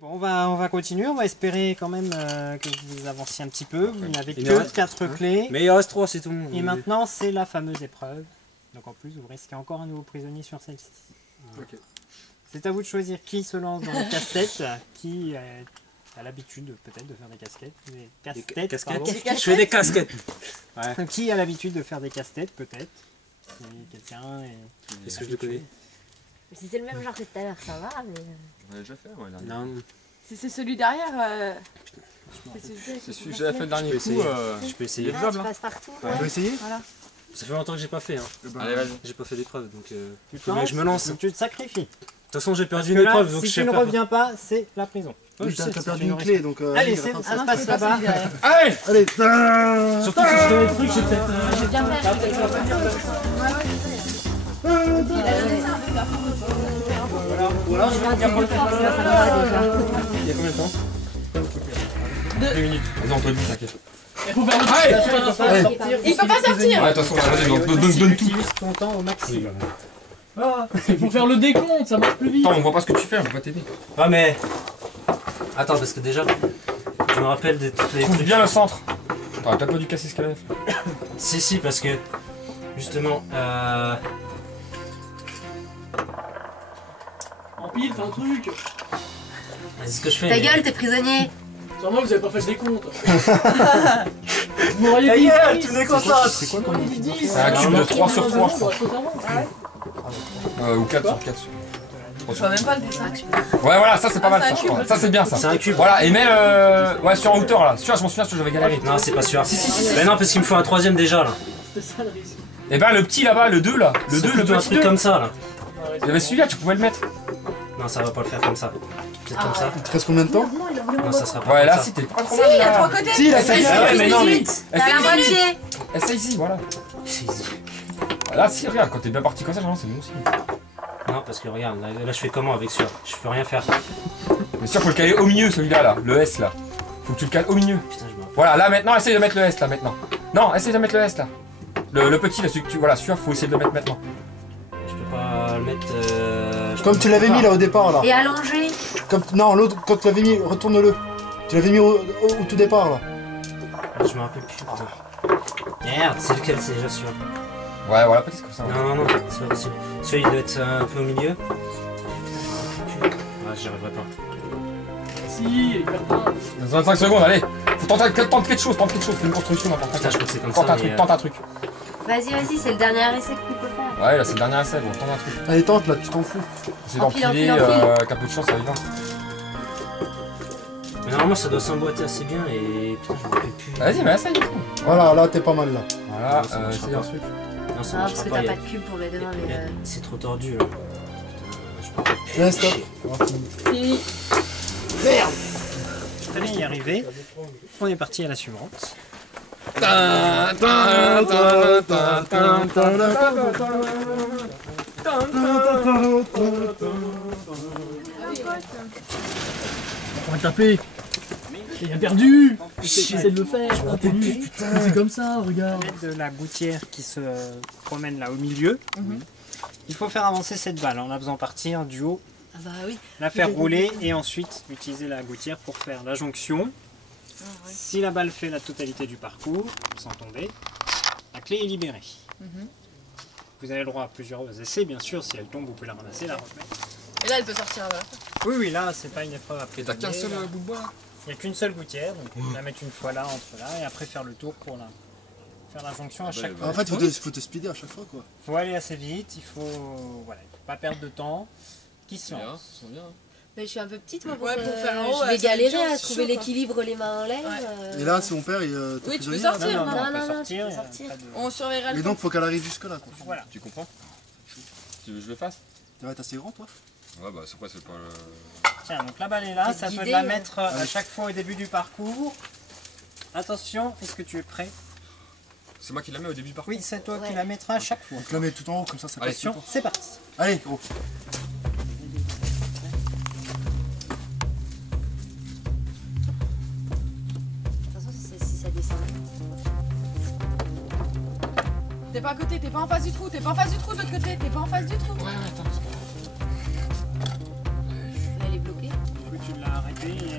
Bon, on va continuer, on va espérer quand même que vous avanciez un petit peu. Vous n'avez Il que reste- 4 clés. Mais il en reste 3, c'est tout. Et maintenant, c'est la fameuse épreuve. Donc en plus, vous risquez encore un nouveau prisonnier sur celle-ci. Ok. C'est à vous de choisir qui se lance dans le casse-tête, qui a l'habitude peut-être de faire des casquettes. Des casse-têtes, Casquettes. pardon. Je fais des casquettes. Donc, qui a l'habitude de faire des casse-têtes peut-être. Si quelqu'un est... Est-ce que je le connais? Si c'est le même genre que tout à l'heure, ça va, mais... On l'a déjà fait, ouais. Non. Si c'est celui derrière, C'est celui que j'avais fait le dernier Je peux coup. essayer. Je peux Il est essayer. Ah, faisable, tu hein. passes partout. On peut essayer. voilà. Ça fait longtemps que j'ai pas fait. Hein. Allez, vas-y. J'ai pas fait d'épreuve, donc Tu te faut bien que je me lance. De donc tu te sacrifies. toute façon, j'ai Parce perdu que une là, épreuve, donc si je tu sais ne pas. reviens pas, c'est la prison. Ouais, Oui, je sais, t'as si perdu tu une ne clé, donc... Allez, il va ça se non, passe c'est pas là-bas. celui derrière. Allez! Allez, Surtout si je connais le truc, j'ai peut-être. J'ai bien fait. Voilà, je vais dire Il Il y a combien de temps 2 minutes. Vas-y, on te le dit, t'inquiète. Il peut pas sortir. Ouais, attention, vas-y, donne tout. ton temps au maximum. Il faut faire le décompte, ça marche plus vite. Attends, on voit pas ce que tu fais, on peut pas t'aider. Ah, mais. Attends, parce que déjà, je me rappelle des les Trouve trucs. bien le centre. T'aurais peut-être pas dû casser ce qu'elle avait fait. Si, parce que. Justement, Empile, fais un truc. c'est ce que je fais. Ta mais- gueule, t'es prisonnier. Sûrement vous avez pas fait le décompte. Vous m'auriez Ta dit gueule, 10. tu déconcentres. C'est quoi comme... C'est un cube de 3 sur 3, je crois. Ou 4 sur 4. Je vois même pas le dessin. Ouais, voilà, ça c'est pas Ah, mal, c'est ça, un je cube. crois. Ça c'est bien, ça. C'est un cube. Voilà, et mets le. Ouais, sur en hauteur là. Celui-là, je m'en souviens, celui que j'avais galéré. Non, c'est pas sûr. Si. Mais non, parce qu'il me faut un troisième déjà là. C'est ça le risque. Et ben le petit là-bas, le 2 là. Le 2, le plutôt un petit truc 2. comme ça là. Il y avait celui-là, tu pouvais le mettre. Non, ça va pas le faire comme ça. Peut-être comme ça. Il te reste combien de temps? Non, ça sera pas Ouais, comme là, ça. si t'es pas trop Si, mal il y a là. 3 côtés. Si, là, ça y est. Ah ouais, mais non, mais. T'as la moitié. Essaye ici, voilà. Là, si, regarde, quand t'es bien parti comme ça, genre, c'est bon aussi. Non, parce que regarde, là je fais comment avec celui-là? Je peux rien faire. Mais sûr, faut le caler au milieu, celui-là, là. Le S là. Faut que tu le cales au milieu. Putain, je me. Voilà, là maintenant, essaye de mettre le S là maintenant. Non, essaye de mettre le S là. Le petit là, celui que tu. Voilà, celui-là, faut essayer de le mettre maintenant. Je peux pas le mettre. Comme tu l'avais mis là au départ là. Et allongé. Comme... Non, l'autre, quand tu l'avais mis, retourne-le. Tu l'avais mis au tout départ là. Je me rappelle plus. Putain. Merde, c'est lequel? C'est déjà celui-là. Ouais, voilà, peut-être comme ça. Ouais. Non, c'est pas possible. Celui-là il doit être un peu au milieu. Ah, j'y arriverai pas. Si, il est certain. Dans 25 secondes, allez. Faut tenter quelque chose, fais une construction n'importe Putain, quoi. je crois que c'est comme Tente ça. un truc, Mais, tente un truc. Vas-y, c'est le dernier essai que tu peux faire. Ouais, là c'est le dernier essai, bon, tente un truc. Allez, tente là, tu t'en fous. C'est Empile, d'empiler, empile, avec un peu de chance, ça va bien. mais normalement ça doit s'emboîter assez bien et putain je me rappelle plus. Vas-y, mais essaye. Voilà, là t'es pas mal là. Voilà, ça marchera essaye pas. un truc. Non, ça Non, parce marchera que pas. t'as il y a- pas de cube pour les deux mains, il y a- mais... C'est trop tordu là. Putain, je me rappelle plus. Là, stop. Fini. Très bien y arriver. On est parti à la suivante. On va taper. Il a perdu. J'essaie de le faire. T'es nul. C'est comme ça, regarde. À l'aide de la gouttière qui se promène là au milieu, il faut faire avancer cette balle en la faisant partir du haut, Ah bah oui. la faire rouler et ensuite utiliser la gouttière pour faire la jonction. Si la balle fait la totalité du parcours, sans tomber, la clé est libérée. Vous avez le droit à plusieurs essais, bien sûr. Si elle tombe, vous pouvez la ramasser, la remettre. Et là, elle peut sortir. Voilà. Oui, là, c'est pas une épreuve à Et t'as qu'un seul prisonnier. bout de bois là? Il n'y a qu'une seule gouttière, donc vous la mettre une fois là, entre là, et après faire le tour pour faire la jonction à chaque fois. En fait, faut te speeder à chaque fois quoi. Il faut aller assez vite, il faut pas perdre de temps. Qui se lance? Mais je suis un peu petite, moi, Ouais, pour faire un haut, je vais ça va être galérer chaud, à c'est trouver chaud, quoi. l'équilibre les mains en l'air. Ouais. Et là, si on perd, t'es Oui, tu peux prisonnier, sortir. là. Non, on Non, peut non, sortir. tu peux il y a sortir. pas de- On surveillera le Mais temps. donc, faut qu'elle arrive jusque là quoi. Voilà. Tu comprends? Tu veux que je le fasse? Tu vas être assez grand toi. Ouais, bah c'est quoi, c'est pas le. Tiens, donc la balle est là, C'est ça peut guidé, la hein. mettre à chaque fois au début du parcours. Attention, est-ce que tu es prêt? C'est moi qui la mets au début du parcours? Oui, c'est toi qui Ouais. la mettras à chaque fois. Donc la mets tout en haut comme ça passe tout le Attention, temps. c'est parti. Allez, gros. Attention si ça descend. T'es pas à côté, t'es pas en face du trou, t'es pas en face du trou de l'autre côté, t'es pas en face du trou. Ouais, attends, c'est pas grave. Elle est bloquée. Il faut que tu a arrêté et elle...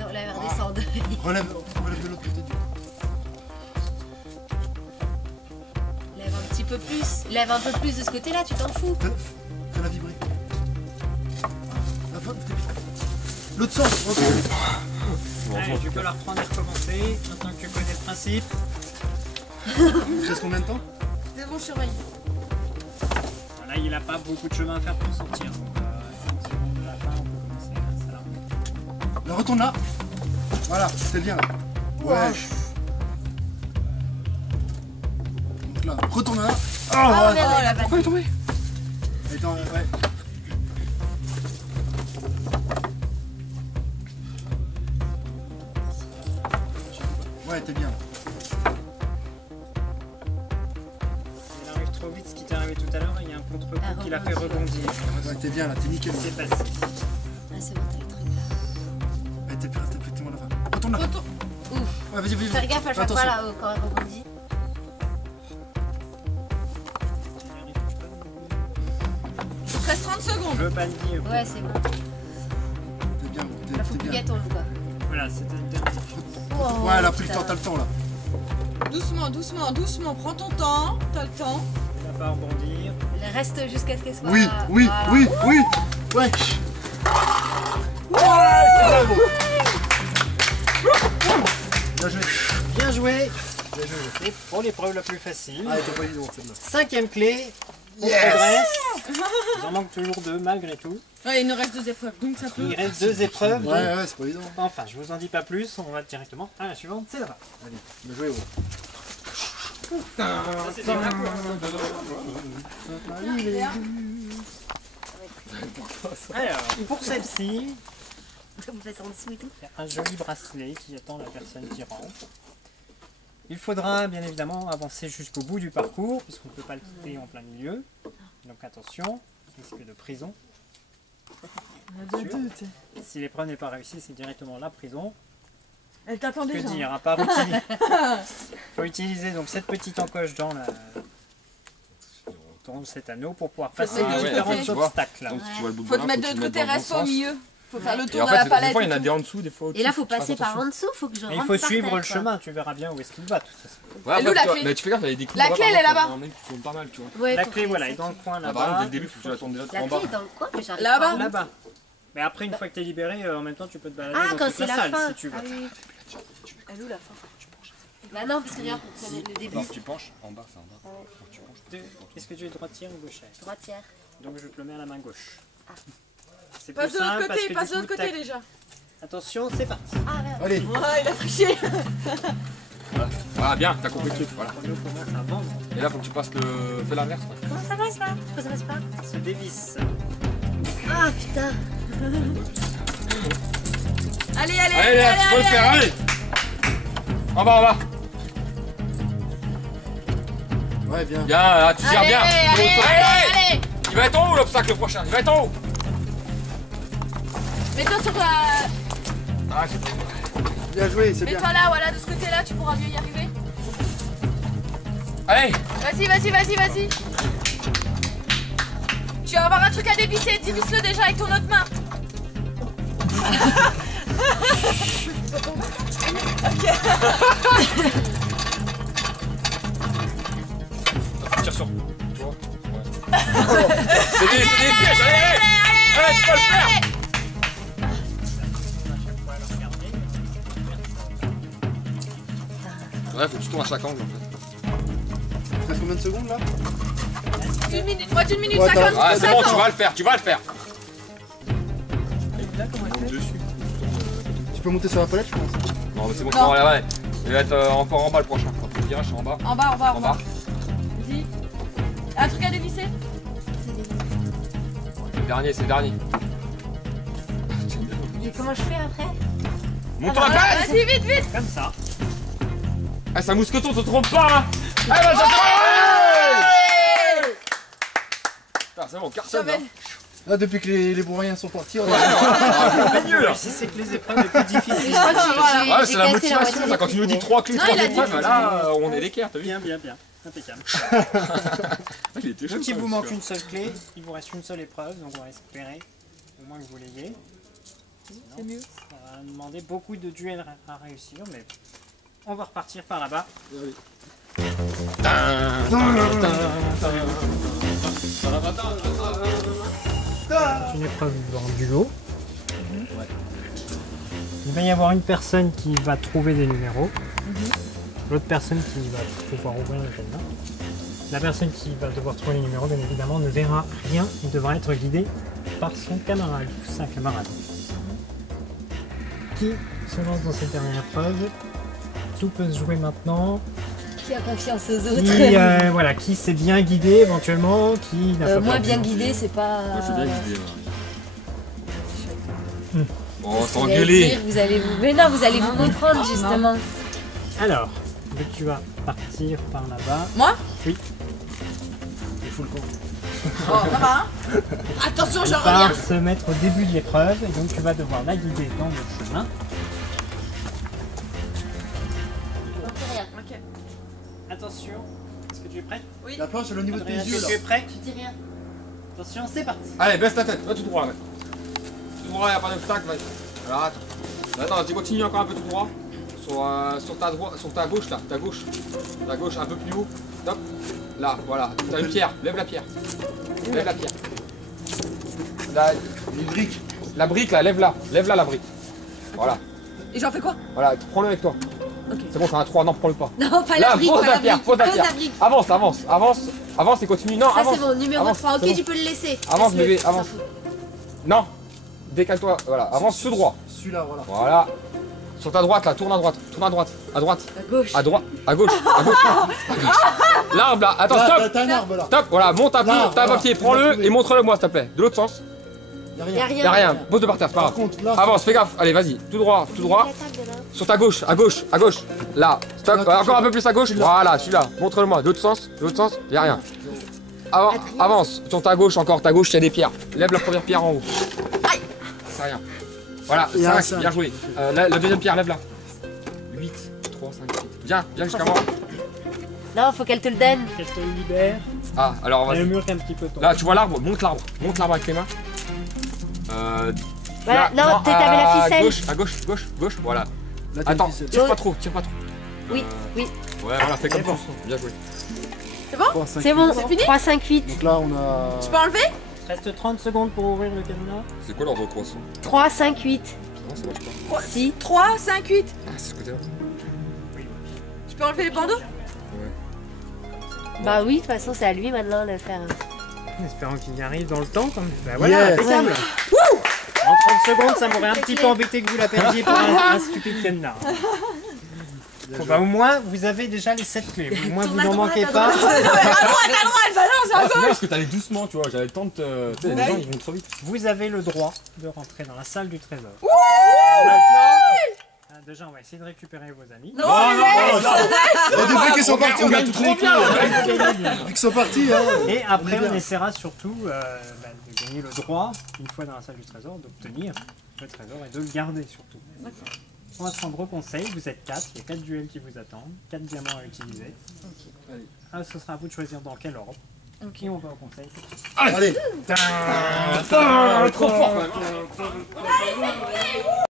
Non, là, elle redescend. Relève de l'autre côté. Lève un petit peu plus. Lève un peu plus de ce côté-là, tu t'en fous. Fais-la vibrer. L'autre sens, ok. Allez, tu peux la reprendre et recommencer, maintenant que tu connais le principe. Il reste combien de temps? C'est bon, je surveille. Là, il n'a pas beaucoup de chemin à faire pour sortir. Donc, 5 secondes de la fin, on peut commencer à s'alarmer. Là, retourne là. Voilà, c'est bien là. Wesh. Donc là, retourne là. Ah, merde, elle a Pourquoi il est tombé? Attends, ouais. Ouais, t'es bien. Il arrive trop vite, ce qui t'est arrivé tout à l'heure, il y a un contre-coup Ah, qui l'a fait rebondir. Ouais, t'es bien là, t'es nickel. C'est passé. Ah, c'est bon, t'as le truc. Ouais, t'es plus moi là. Retourne là. Ouf. Ouais, vas-y. Faire gaffe à chaque fois là-haut quand elle rebondit. Il te reste 30 secondes. Je veux pas le dire. Ouais, c'est bon. T'es bien, Là, faut t'es plus bien. qu'elle tombe, quoi. Voilà, c'était le dernier. Oh, Ouais, elle a pris le putain. temps, t'as le temps là. Doucement. Prends ton temps. T'as le temps. Il va pas rebondir. Elle reste jusqu'à ce qu'elle soit. Oui. Ouais. Bravo. Bien joué. Bien joué. Bien joué. Et pour l'épreuve la plus facile, Ah, elle était pas évidente celle-là. 5e clé. On Yes. progresse. Il en manque toujours 2 malgré tout. Ouais, il nous reste 2 épreuves, donc ça peut. Il reste 2 épreuves. Ouais, c'est pas évident. Enfin, je vous en dis pas plus, on va directement à la suivante, c'est là-bas. Allez, bien joué, ouais. Alors, pour celle-ci, Vous faites ça en dessous et tout. il y a un joli bracelet qui attend la personne qui rentre. Il faudra bien évidemment avancer jusqu'au bout du parcours, puisqu'on ne peut pas le quitter en plein milieu. Donc attention, risque de prison. Sûr. Si l'épreuve n'est pas réussie, c'est directement la prison. Elle t'attend Que déjà. dire, à part utiliser... faut utiliser donc cette petite encoche dans cet anneau pour pouvoir passer mettre les de différents côté. obstacles. Donc si tu vois le bout de Faut te bras, mettre de tu l'autre le côté, mettes reste dans le au bon sens. milieu. Faut faire le Et tour en de la fait, des palette. fois il y en a et des en dessous, des fois au-dessus. Et là, faut faire passer par attention. en dessous, faut que je Et il rentre faut par suivre terre, le quoi. chemin, tu verras bien où est-ce qu'il va de toute façon. Ouais, Elle est où, après, la clé mais tu fais gaffe, il y a des coups. La clé, elle est là-bas. Un mec qui tourne pas mal, tu vois. Ouais, La faut clé, que voilà, ça- est dans le coin Là, par exemple, là-bas. dès le début, faut que tu la tournes déjà La en clé bas. est dans le coin, mais j'arrive Là-bas. pas à rentrer. Là-bas. Mais après, une fois que tu es libéré, en même temps, tu peux te balader Ah, dans quand toute c'est la la salle fin. si tu veux. Ah oui. Elle est où la fin? Bah non, parce que regarde, c'est le début. Non, tu penches en bas, c'est en bas. Faut que tu penches. Est-ce que tu es droitière ou gauchère? Droitière. Donc je te le mets à la main gauche. C'est plus Passe de l'autre simple parce côté, que passe de du l'autre coup, côté tac. déjà. Attention, c'est parti. Ah merde. Allez, Ouais, il a triché. Ah, bien, t'as compris le truc, voilà. Le chrono commence à vendre. Et là, faut que tu passes le. Fais l'inverse. Ouais. Comment ça passe là? Pourquoi ça passe pas? Se dévisse. Ah putain. Allez, Allez, là, tu peux le faire, allez. En bas. ouais, bien. Bien, là, tu gères bien. Allez. Il va être en haut l'obstacle le prochain, il va être en haut. Mets-toi sur ta... Ah, j'ai pas. Bien joué, c'est bien. Mets-toi là, voilà, de ce côté-là, tu pourras mieux y arriver. Allez. Vas-y. Tu vas avoir un truc à dévisser, dévisse-le déjà avec ton autre main. Tire sur. Tu vois. Ouais. C'est des pièges, allez, tu peux le faire. Ouais, faut que tu tournes à chaque angle en fait. Il reste combien de secondes là? Une minute, moins d'une minute Ouais, 50. Ouais, c'est bon, tu 50. vas le faire, tu vas le faire. Dessus. Tu peux monter sur la palette, je pense. Non, mais c'est bon, Non. ouais. Il va être encore en bas le prochain. Quand tu le virage, c'est en bas. En bas. En bas. Vas-y. Un truc à dévisser? C'est le dernier. Et comment je fais après? Monte la palette. Vas-y, vite. Comme ça. Ah, c'est un mousqueton, te trompe pas hein. Allez, vas-y, putain, c'est bon, cartonne là. Là, depuis que les bourriens sont partis, on C'est mieux là. Si c'est que les épreuves les plus difficiles. Ouais, J'ai c'est la cassé motivation, ça, quand tu nous dis 3 clés, Non, 3 il a dit épreuves, là, on est l'équerre, t'as vu? Bien. Impeccable. Il était chaud. Donc il vous manque une seule clé, il vous reste une seule épreuve, donc on va espérer au moins que vous l'ayez. C'est mieux. Ça va demander beaucoup de duels à réussir, mais on va repartir par là-bas. C'est une épreuve en duo. Il va y avoir une personne qui va trouver des numéros, l'autre personne qui va pouvoir ouvrir le cadenas. La personne qui va devoir trouver les numéros, bien évidemment, ne verra rien, il devra être guidé par son camarade ou sa camarade. Qui se lance dans cette dernière épreuve? Tout peut se jouer maintenant. Qui a confiance aux autres. Qui, voilà, qui s'est bien guidé éventuellement, qui n'a pas Moi, perdu. bien guidé, c'est pas. Moi, je suis bien guidé. Oh, Vous allez s'engueuler. dire, vous allez vous. Mais non, vous allez vous comprendre justement. Alors, donc tu vas partir par là-bas. Moi? Oui. Il faut le camp. Oh, ça va, hein? Attention, je Elle reviens. va se mettre au début de l'épreuve et donc tu vas devoir la guider dans le chemin. Ok. Attention, est-ce que tu es prêt? La planche est au niveau de tes Adrien, yeux est-ce là. que tu es prêt? Je dis rien. Attention, c'est parti. Allez, baisse la tête, va tout droit. Ouais. Tout droit, y'a pas d'obstacle, vas-y. Voilà, attends, vas-y, continue encore un peu tout droit. Sur ta droite, sur ta gauche là, ta gauche, un peu plus haut. Top. Là, voilà. T'as une pierre, lève la pierre. Lève la pierre. Là, Les briques. la brique là, lève-la la brique. Voilà, Et j'en fais quoi? voilà, prends-le avec toi. Ok. C'est bon, t'en as 3, non, prends-le pas. Non, pas Là, la brique, pose pas la la pierre, brique. pose la Pose pierre. la brique. Avance et continue. Non, Ça, avance. c'est mon numéro avance, 3. Ok, c'est bon. tu peux le laisser. Avance, Laisse-le. bébé, avance. Non, décale-toi, voilà, avance tout droit. Celui-là, voilà. Voilà. Sur ta droite là, tourne à droite, à droite, À gauche. à droite, à gauche. L'arbre là, attends, stop, T'as un arbre là. stop, voilà, monte un peu, Là, t'as un voilà, papier, on l'a prends-le trouvé. et montre-le moi s'il te plaît. De l'autre sens, Y'a Y'a rien. rien. y'a rien, pose-le par terre, c'est pas Par grave. contre, là. Avance, fais gaffe, allez vas-y, tout droit, sur ta gauche, à gauche, là, stop, Là, encore un peu plus à gauche, voilà, celui-là, montre-le moi, de l'autre sens, y'a rien. Avance, sur ta gauche, encore ta gauche, il y a des pierres, lève la première pierre en haut. C'est rien. Voilà, Il y a un 5, bien joué. La deuxième pierre, lève-la. 8, 3, 5, 8. Viens jusqu'à moi. Non, faut qu'elle te le donne. Qu'elle te libère. Ah, alors Le vas-y. mur est un petit peu tombé. Là, tu vois l'arbre, monte l'arbre avec tes mains. Voilà, là, non, t'avais la ficelle. À gauche, voilà. Là, t'as Attends, une ficelle. tire pas trop. Oui. Ouais, voilà, fais comme ça. Bien joué. 3, 5, C'est bon. C'est fini 3, 5, 8. Donc là, on a. Je peux enlever? Reste 30 secondes pour ouvrir le cadenas. C'est quoi l'ordre de croissant? 3, 5, 8. Non, ça marche pas. Si. 3, 5, 8. Ah, c'est ce côté-là. Je peux enlever les bandeaux? Bah oui, de toute façon, c'est à lui maintenant de le faire. Espérons qu'il y arrive dans le temps. Comme... Bah voilà, Yes. impeccable. En 30 secondes, ça m'aurait un petit peu embêté que vous la perdiez pour un stupide cadenas. Bon, bah, au moins, vous avez déjà les 7 clés. Au moins, vous n'en manquez pas. À droite, balance, Ah, c'est bien parce que t'allais doucement, tu vois. J'avais le temps de te. Tu sais, les gens ils vont trop vite. Vous avez le droit de rentrer dans la salle du trésor. Déjà, on va essayer de récupérer vos amis. Non, Il y a des briques qui sont partis, on a toutes les clés. Et Les briques sont partis, hein. après, On est on bien. essaiera surtout de gagner le droit, une fois dans la salle du trésor, d'obtenir le trésor et de le garder surtout. On va se rendre au conseil, vous êtes 4, il y a 4 duels qui vous attendent, 4 diamants à utiliser. Ah, ce sera à vous de choisir dans quel ordre. Et on va au conseil. Allez. Trop fort quand même.